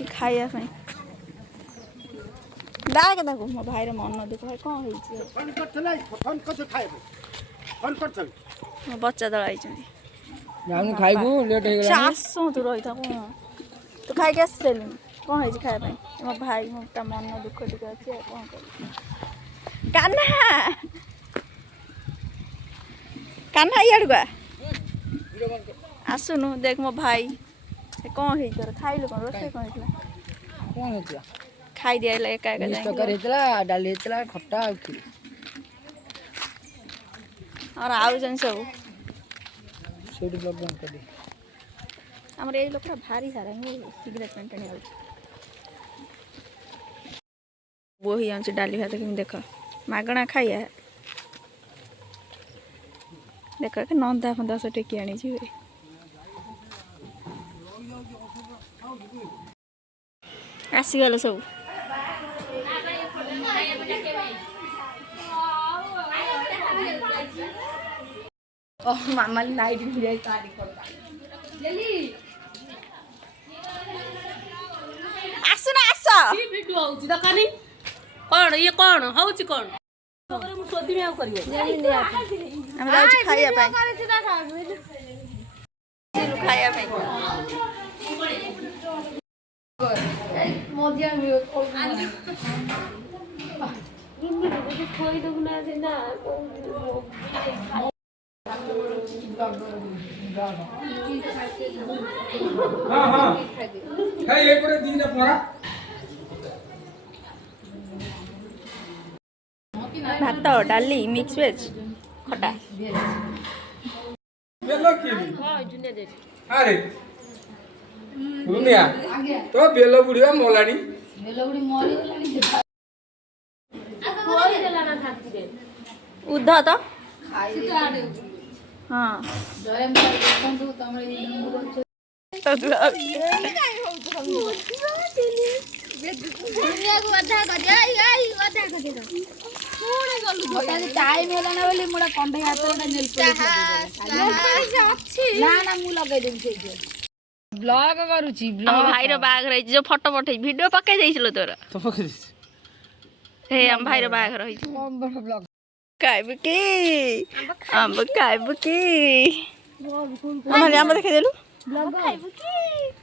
କିଛି ଖାଇବା ପାଇଁ ଡାକେ ତାକୁ ମୋ ଭାଇର ମନ ଦୁଃଖ କ'ଣ ହେଇଛି ମୋ ବଚ୍ଚା ଦଳ ଆଇଛନ୍ତି ଆସନ୍ତୁ ରହିଥା କ'ଣ ତୁ ଖାଇକି ଆସି ସାରିଲୁଣି କ'ଣ ହେଇଛି ଖାଇବା ପାଇଁ ମୋ ଭାଇ ମୋ ତା ମନ ଦୁଃଖ ଟିକେ ଅଛି ଆଉ କ'ଣ କରିବି କାହ୍ନା କାହ୍ନା ଇଆଡ଼କୁ ଆସୁନୁ ଦେଖ ମୋ ଭାଇ କ'ଣ ହେଇଛି ତୋର ଖାଇଲୁ କ'ଣ ରୋଷେଇ କ'ଣ ହେଇଥିଲା ଖାଇ ଦିଆହେଲା ଏକା ଏକା ତରକାରୀ ହେଇଥିଲା ଡାଲି ହେଇଥିଲା ଖଟା ଆଉ କ୍ଷୀରି ଆମର ଆଉଛନ୍ତି ସବୁ ସେଇଠି ବ୍ଲଗ୍ କରି ଆମର ଏଇ ଲୋକଟା ଭାରି ସାରା ସିଗାରେଟ୍ ପାଣି ଟାଣି ଆଉଛି ବୋହି ଆଣୁଛି ଡାଲି ଭାତ କେମିତି ଦେଖ ମାଗଣା ଖାଇବା ଦେଖ ନନ୍ଦା ଫନ୍ଦା ସବୁ ଟେକି ଆଣିଛି ଆସିଗଲ ସବୁ ମାମାଲି ନାଇଟ୍ ଆସୁନ ଆସ ଭିଡିଓ ହଉଛି ଦୋକାନୀ କ'ଣ ଇଏ କ'ଣ ହଉଛି କ'ଣ ମୁଁ ଶୋଧିବି ଆଉ କରିବେ ଆମେ ଯାଉଛୁ ଖାଇବା ପାଇଁ ଖାଇବା ପାଇଁ ଭାତ ଡାଲି ମିକ୍ସ ଭେଜ ଖଟା तो बेल बुढ़िया मोलानी उद्ध तो हाँ टाइम होला ना बोली मोला कंडे हाथ रे नेल ना ना मु लगे देम से ब्लॉग करूची हम भाई रो बाग रही जो फोटो पठे वीडियो पके देइछलो तोरा तो पके दिस हे हम भाई रो बाग रही ब्लॉग काइब की हम काइब की हम देखे देलु ब्लॉग काइब की